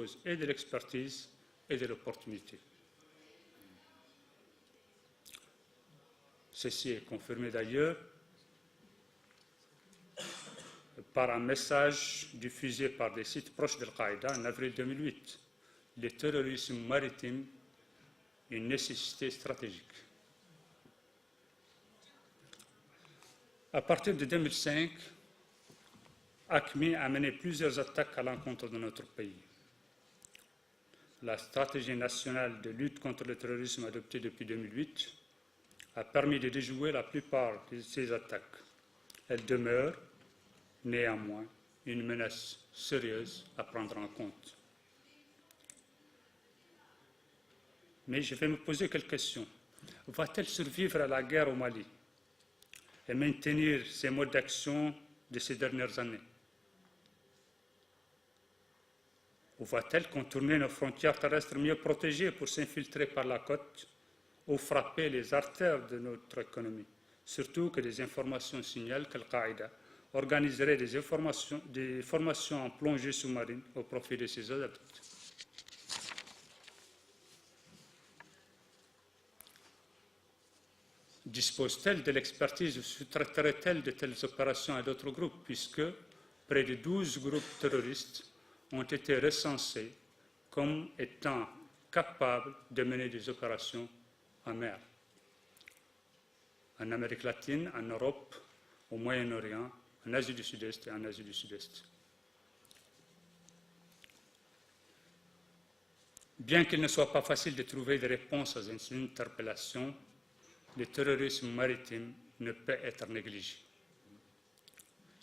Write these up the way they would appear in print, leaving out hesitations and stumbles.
dispose et de l'expertise et de l'opportunité. Ceci est confirmé d'ailleurs par un message diffusé par des sites proches d'Al-Qaïda en avril 2008. Le terrorisme maritime, une nécessité stratégique. À partir de 2005, AQMI a mené plusieurs attaques à l'encontre de notre pays. La stratégie nationale de lutte contre le terrorisme adoptée depuis 2008 a permis de déjouer la plupart de ces attaques. Elle demeure néanmoins une menace sérieuse à prendre en compte. Mais je vais me poser quelques questions. Va-t-elle survivre à la guerre au Mali et maintenir ses modes d'action de ces dernières années? Ou va-t-elle contourner nos frontières terrestres mieux protégées pour s'infiltrer par la côte ou frapper les artères de notre économie? Surtout que des informations signalent qu'Al-Qaïda organiserait des formations en plongée sous-marine au profit de ses adeptes. Dispose-t-elle de l'expertise ou sous-traiterait-elle de telles opérations à d'autres groupes, puisque près de 12 groupes terroristes ont été recensés comme étant capables de mener des opérations en mer, en Amérique latine, en Europe, au Moyen-Orient, en Asie du Sud-Est et en Asie du Sud-Est. Bien qu'il ne soit pas facile de trouver des réponses à ces interpellations, le terrorisme maritime ne peut être négligé.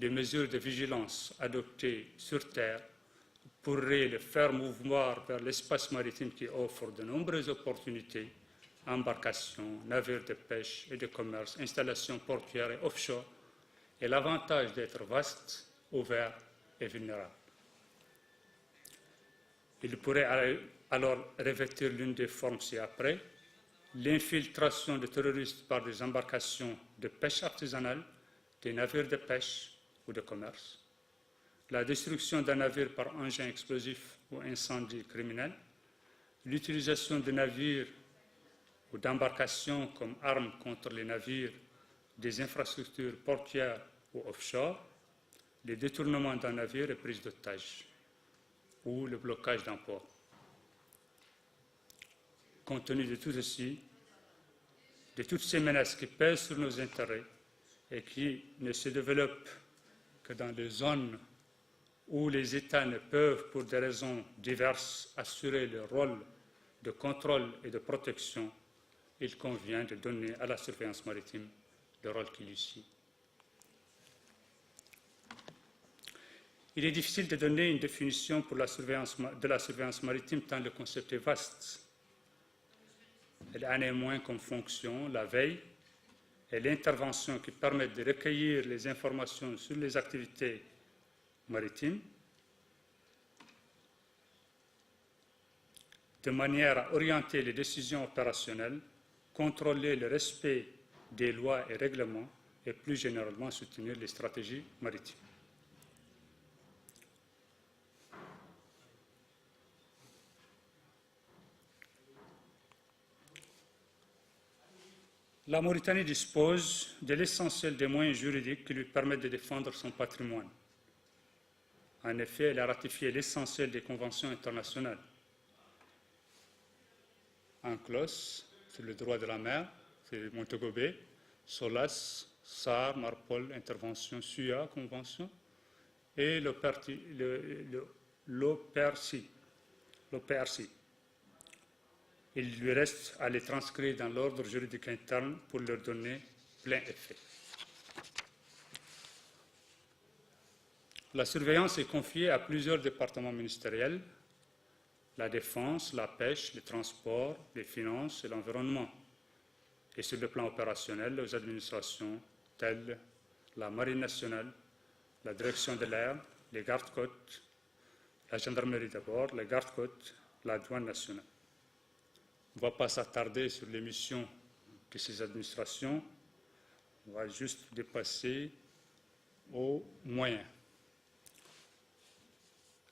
Les mesures de vigilance adoptées sur terre pourraient le faire mouvoir vers l'espace maritime qui offre de nombreuses opportunités, embarcations, navires de pêche et de commerce, installations portuaires et offshore, et l'avantage d'être vaste, ouvert et vulnérable. Il pourrait alors revêtir l'une des formes ci-après: l'infiltration de terroristes par des embarcations de pêche artisanale, des navires de pêche ou de commerce, la destruction d'un navire par engin explosif ou incendie criminel, l'utilisation de navires ou d'embarcations comme armes contre les navires, des infrastructures portuaires ou offshore, le détournement d'un navire et prise d'otages, ou le blocage d'un port. Compte tenu de tout ceci, de toutes ces menaces qui pèsent sur nos intérêts et qui ne se développent que dans des zones où les États ne peuvent, pour des raisons diverses, assurer leur rôle de contrôle et de protection, il convient de donner à la surveillance maritime le rôle qui lui sied. Il est difficile de donner une définition de la surveillance maritime tant le concept est vaste. Elle a néanmoins comme fonction la veille et l'intervention qui permettent de recueillir les informations sur les activités maritimes de manière à orienter les décisions opérationnelles, contrôler le respect des lois et règlements et plus généralement soutenir les stratégies maritimes. La Mauritanie dispose de l'essentiel des moyens juridiques qui lui permettent de défendre son patrimoine. En effet, elle a ratifié l'essentiel des conventions internationales. UNCLOS, c'est le droit de la mer, c'est Montego Bay, SOLAS, SAR, MARPOL, Intervention, SUA, Convention, et l'OPRC. Il lui reste à les transcrire dans l'ordre juridique interne pour leur donner plein effet. La surveillance est confiée à plusieurs départements ministériels: la défense, la pêche, les transports, les finances et l'environnement. Et sur le plan opérationnel, aux administrations telles la Marine nationale, la direction de l'air, les gardes-côtes, la gendarmerie d'abord, les gardes-côtes, la douane nationale. On ne va pas s'attarder sur les missions de ces administrations, on va juste dépasser aux moyens.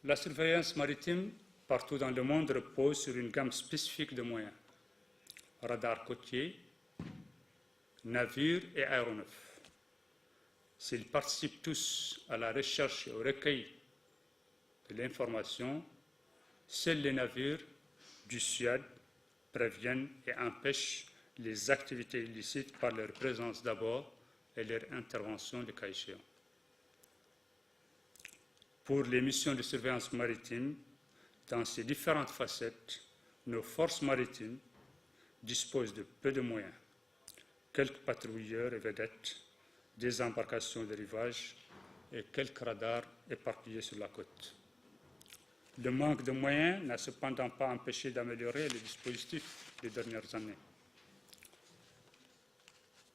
La surveillance maritime partout dans le monde reposent sur une gamme spécifique de moyens. Radars côtiers, navires et aéronefs. S'ils participent tous à la recherche et au recueil de l'information, seuls les navires du Suède préviennent et empêchent les activités illicites par leur présence d'abord et leur intervention le cas échéant. Pour les missions de surveillance maritime, dans ces différentes facettes, nos forces maritimes disposent de peu de moyens, quelques patrouilleurs et vedettes, des embarcations de rivage et quelques radars éparpillés sur la côte. Le manque de moyens n'a cependant pas empêché d'améliorer les dispositifs des dernières années,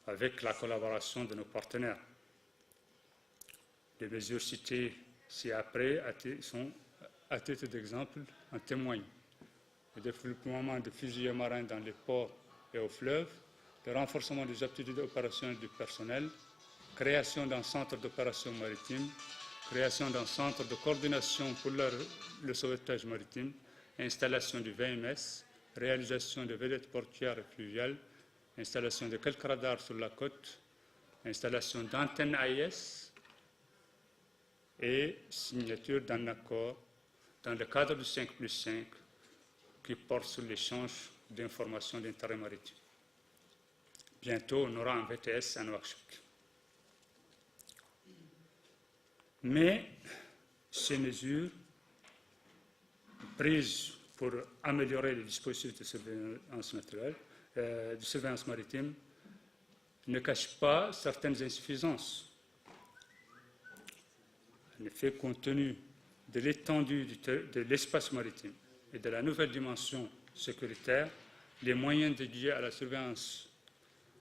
avec la collaboration de nos partenaires. Les mesures citées ci-après sont, à titre d'exemple, en témoignent. Le déploiement de fusiliers marins dans les ports et aux fleuves, le renforcement des aptitudes opérationnelles du personnel, création d'un centre d'opération maritime, création d'un centre de coordination pour le sauvetage maritime, installation du VMS, réalisation de vedettes portuaires et fluviales, installation de quelques radars sur la côte, installation d'antennes AIS et signature d'un accord dans le cadre du 5+5 qui porte sur l'échange d'informations d'intérêt maritime. Bientôt, on aura un VTS à Nouakchott. Mais ces mesures prises pour améliorer les dispositifs de surveillance naturelle, de surveillance maritime, ne cachent pas certaines insuffisances. En effet, compte tenu de l'étendue de l'espace maritime et de la nouvelle dimension sécuritaire, les moyens dédiés à la surveillance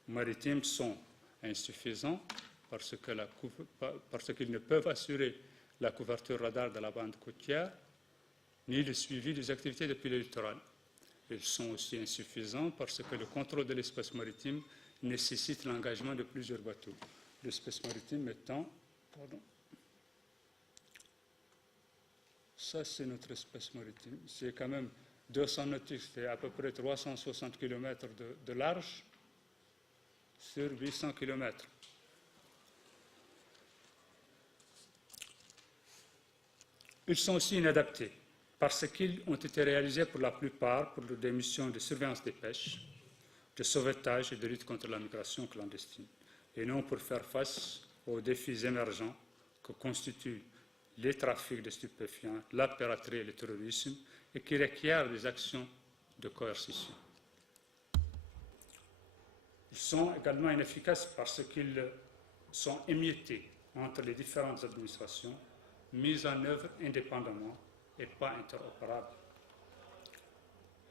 maritime sont insuffisants parce qu'ils ne peuvent assurer la couverture radar de la bande côtière ni le suivi des activités depuis le littoral. Ils sont aussi insuffisants parce que le contrôle de l'espace maritime nécessite l'engagement de plusieurs bateaux. L'espace maritime étant... Ça, c'est notre espace maritime. C'est quand même 200 nautiques, c'est à peu près 360 km de large sur 800 km. Ils sont aussi inadaptés parce qu'ils ont été réalisés pour la plupart pour des missions de surveillance des pêches, de sauvetage et de lutte contre la migration clandestine, et non pour faire face aux défis émergents que constituent les trafics de stupéfiants, la piraterie et le terrorisme, et qui requièrent des actions de coercition. Ils sont également inefficaces parce qu'ils sont émiettés entre les différentes administrations, mis en œuvre indépendamment et pas interopérables.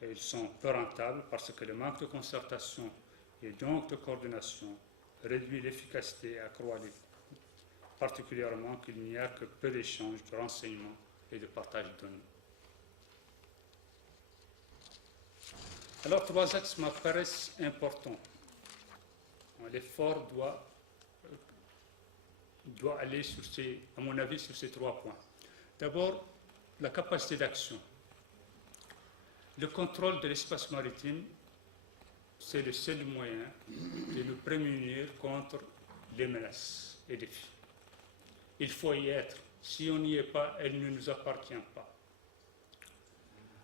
Et ils sont peu rentables parce que le manque de concertation et donc de coordination réduit l'efficacité et accroît les coûts, particulièrement qu'il n'y a que peu d'échanges de renseignements et de partage de données. Alors, 3 axes m'apparaissent importants. L'effort doit aller, à mon avis, sur ces 3 points. D'abord, la capacité d'action. Le contrôle de l'espace maritime, c'est le seul moyen de nous prémunir contre les menaces et défis. Il faut y être. Si on n'y est pas, elle ne nous appartient pas.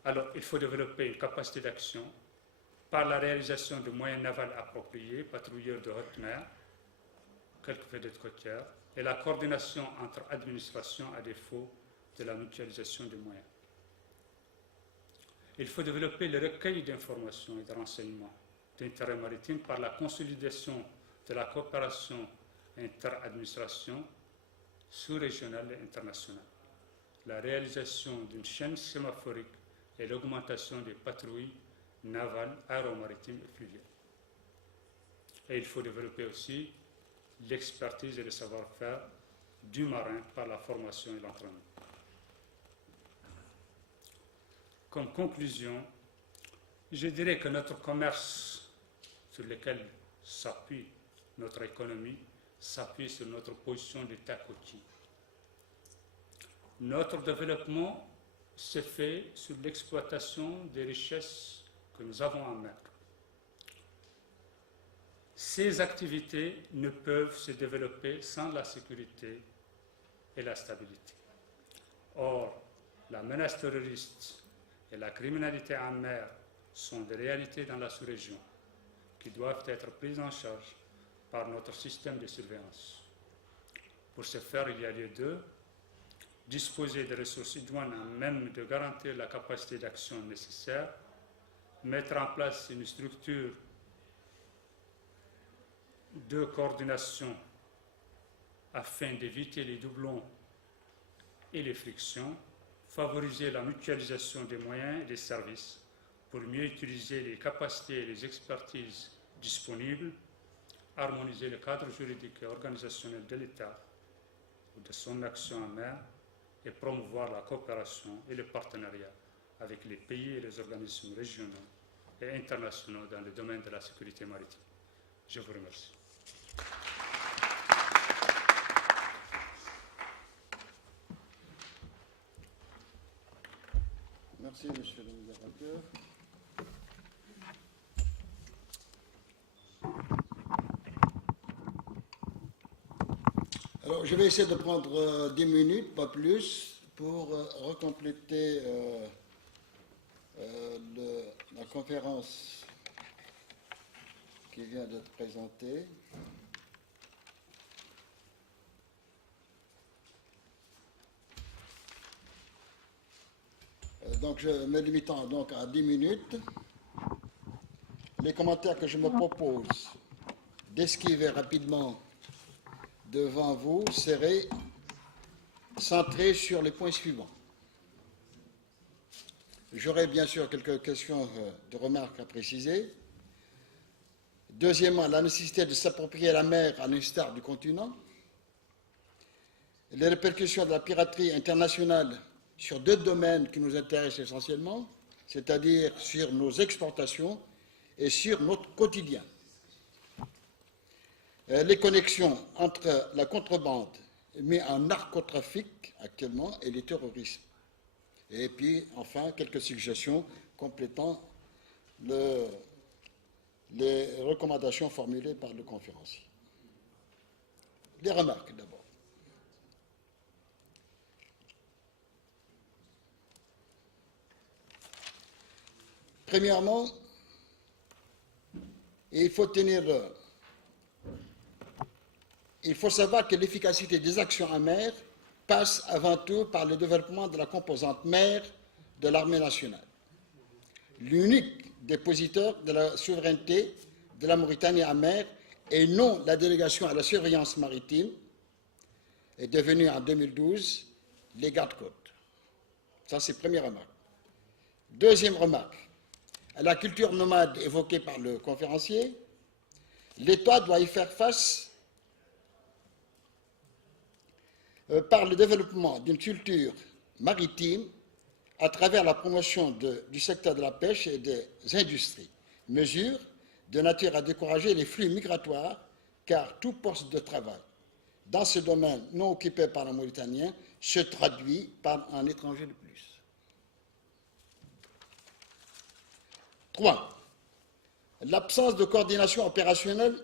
Alors, il faut développer une capacité d'action par la réalisation de moyens navals appropriés, patrouilleurs de haute mer, quelques vedettes côtières, et la coordination entre administrations à défaut de la mutualisation des moyens. Il faut développer le recueil d'informations et de renseignements d'intérêt maritime par la consolidation de la coopération interadministration sous-régionale et internationale, la réalisation d'une chaîne sémaphorique et l'augmentation des patrouilles navales, aéromaritimes et fluviales. Et il faut développer aussi l'expertise et le savoir-faire du marin par la formation et l'entraînement. Comme conclusion, je dirais que notre commerce, sur lequel s'appuie notre économie, s'appuie sur notre position d'État côtier. Notre développement se fait sur l'exploitation des richesses que nous avons en mer. Ces activités ne peuvent se développer sans la sécurité et la stabilité. Or, la menace terroriste et la criminalité en mer sont des réalités dans la sous-région qui doivent être prises en charge par notre système de surveillance. Pour ce faire, il y a lieu de disposer des ressources idoines à même de garantir la capacité d'action nécessaire, mettre en place une structure de coordination afin d'éviter les doublons et les frictions, favoriser la mutualisation des moyens et des services pour mieux utiliser les capacités et les expertises disponibles, harmoniser le cadre juridique et organisationnel de l'État ou de son action en mer et promouvoir la coopération et le partenariat avec les pays et les organismes régionaux et internationaux dans le domaine de la sécurité maritime. Je vous remercie. Merci, monsieur le modérateur. Alors, je vais essayer de prendre 10 minutes, pas plus, pour recompléter la conférence qui vient d'être présentée. Donc, je me limitant donc à 10 minutes, les commentaires que je me propose d'esquiver rapidement devant vous seraient centrés sur les points suivants. J'aurai bien sûr quelques questions de remarques à préciser. Deuxièmement, la nécessité de s'approprier la mer à l'instar du continent. Les répercussions de la piraterie internationale sur deux domaines qui nous intéressent essentiellement, c'est-à-dire sur nos exportations et sur notre quotidien. Les connexions entre la contrebande mise en narcotrafic actuellement et les terrorismes. Et puis, enfin, quelques suggestions complétant les recommandations formulées par le conférencier. Les remarques d'abord. Premièrement, il faut savoir que l'efficacité des actions en mer passe avant tout par le développement de la composante mer de l'armée nationale. L'unique dépositeur de la souveraineté de la Mauritanie en mer et non la délégation à la surveillance maritime est devenue en 2012 les gardes-côtes. Ça, c'est la première remarque. Deuxième remarque. À la culture nomade évoquée par le conférencier, l'État doit y faire face par le développement d'une culture maritime à travers la promotion du secteur de la pêche et des industries, mesure de nature à décourager les flux migratoires, car tout poste de travail dans ce domaine non occupé par un Mauritanien se traduit par un étranger de plus. 3. L'absence de coordination opérationnelle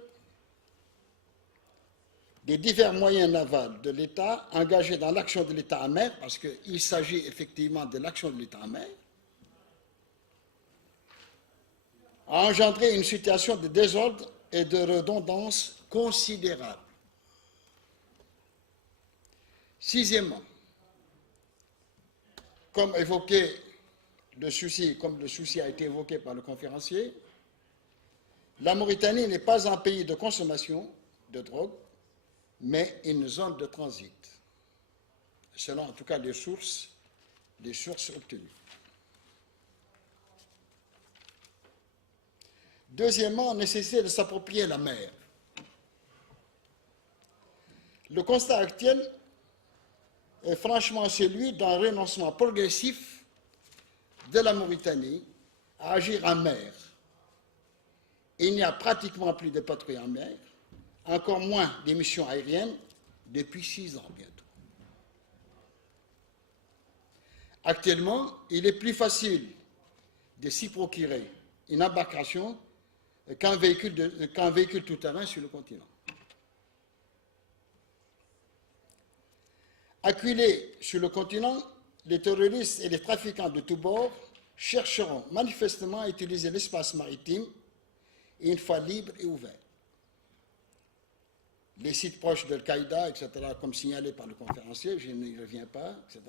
des divers moyens navals de l'État engagés dans l'action de l'État en mer, parce qu'il s'agit effectivement de l'action de l'État en mer, a engendré une situation de désordre et de redondance considérable. Sixièmement, comme le souci a été évoqué par le conférencier, la Mauritanie n'est pas un pays de consommation de drogue, mais une zone de transit, selon en tout cas les sources obtenues. Deuxièmement, nécessité de s'approprier la mer. Le constat actuel est franchement celui d'un renoncement progressif de la Mauritanie à agir en mer. Il n'y a pratiquement plus de patrouilles en mer, encore moins des missions aériennes depuis 6 ans bientôt. Actuellement, il est plus facile de s'y procurer une embarcation qu'un véhicule tout-terrain sur le continent. Acculés sur le continent, les terroristes et les trafiquants de tous bords chercheront manifestement à utiliser l'espace maritime une fois libre et ouvert. Les sites proches d'Al-Qaïda, etc., comme signalé par le conférencier, je n'y reviens pas, etc.,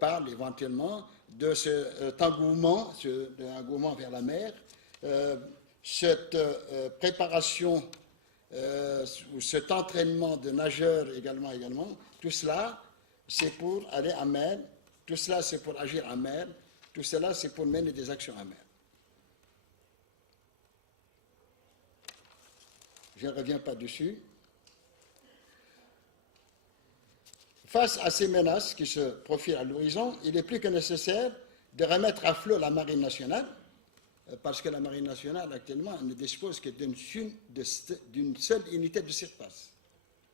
parlent éventuellement de cet engouement, vers la mer, cette préparation ou cet entraînement de nageurs également, tout cela, c'est pour aller en mer, tout cela, c'est pour agir en mer, tout cela, c'est pour mener des actions en mer. Je ne reviens pas dessus. Face à ces menaces qui se profilent à l'horizon, il est plus que nécessaire de remettre à flot la marine nationale, parce que la marine nationale, actuellement, ne dispose que d'une seule unité de surface.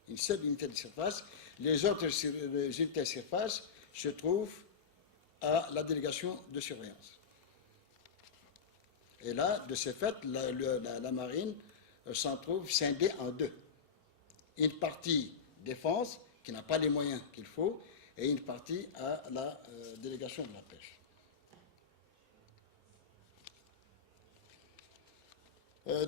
Une seule unité de surface. Les autres unités de surface se trouvent à la délégation de surveillance. Et là, de ce fait, la marine s'en trouve scindée en deux. Une partie défense, qui n'a pas les moyens qu'il faut, et une partie à la délégation de la pêche.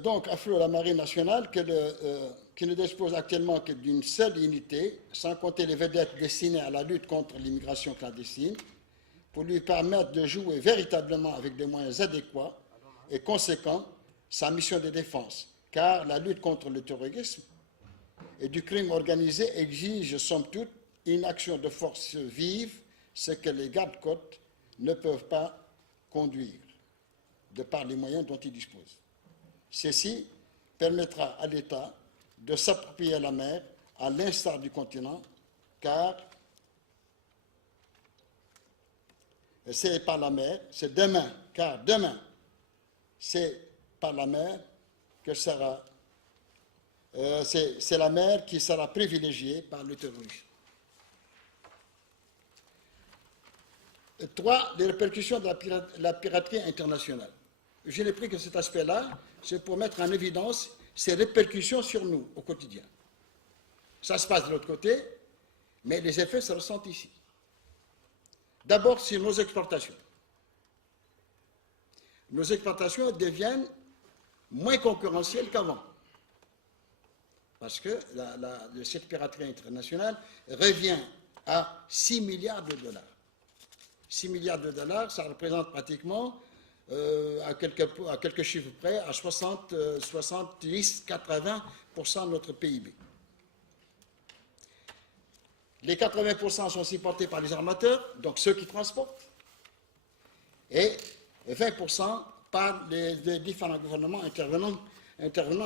Donc, à flot la marine nationale, qui ne dispose actuellement que d'une seule unité, sans compter les vedettes destinées à la lutte contre l'immigration clandestine, pour lui permettre de jouer véritablement avec des moyens adéquats et conséquents sa mission de défense, car la lutte contre le terrorisme et du crime organisé exige, somme toute, une action de force vive, ce que les gardes-côtes ne peuvent pas conduire, de par les moyens dont ils disposent. Ceci permettra à l'État de s'approprier la mer à l'instar du continent, car c'est par la mer, c'est demain, car demain, c'est par la mer que sera, c'est la mer qui sera privilégiée par le terrorisme. 3. Les répercussions de la piraterie internationale. Je n'ai pris que cet aspect-là, c'est pour mettre en évidence ces répercussions sur nous au quotidien. Ça se passe de l'autre côté, mais les effets se ressentent ici. D'abord, sur nos exportations. Nos exportations deviennent moins concurrentielles qu'avant. Parce que cette piraterie internationale revient à 6 milliards de dollars. 6 milliards de dollars, ça représente pratiquement, à quelques chiffres près, à 70-80% de notre PIB. Les 80% sont supportés par les armateurs, donc ceux qui transportent, et 20% par les différents gouvernements intervenant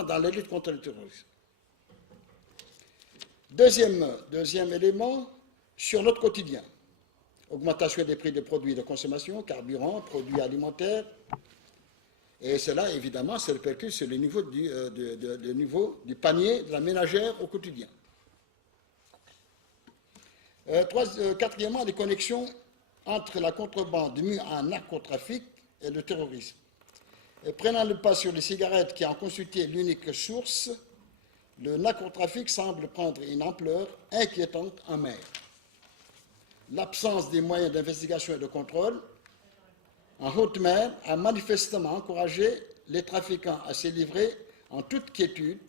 dans la lutte contre le terrorisme. Deuxième élément, sur notre quotidien. Augmentation des prix des produits de consommation, carburant, produits alimentaires, et cela, évidemment, se répercute sur le niveau du panier de la ménagère au quotidien. Quatrièmement, les connexions entre la contrebande mue en narcotrafic et le terrorisme. Prenant le pas sur les cigarettes qui en constituaient l'unique source, le narcotrafic semble prendre une ampleur inquiétante en mer. L'absence des moyens d'investigation et de contrôle en haute mer a manifestement encouragé les trafiquants à se livrer en toute quiétude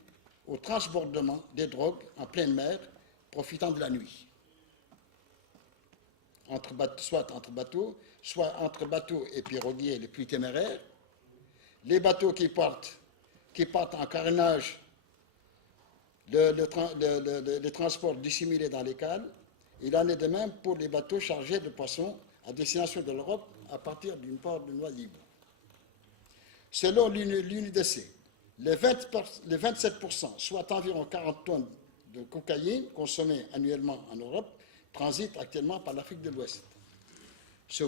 au transbordement des drogues en pleine mer, profitant de la nuit. Soit entre bateaux et piroguiers les plus téméraires, les bateaux qui partent en carénage, les transports dissimulés dans les cales. Il en est de même pour les bateaux chargés de poissons à destination de l'Europe à partir d'une port de Noisy-le-Grand. Selon l'UNIDC, les 27%, soit environ 40 tonnes de cocaïne consommées annuellement en Europe, transitent actuellement par l'Afrique de l'Ouest. Ce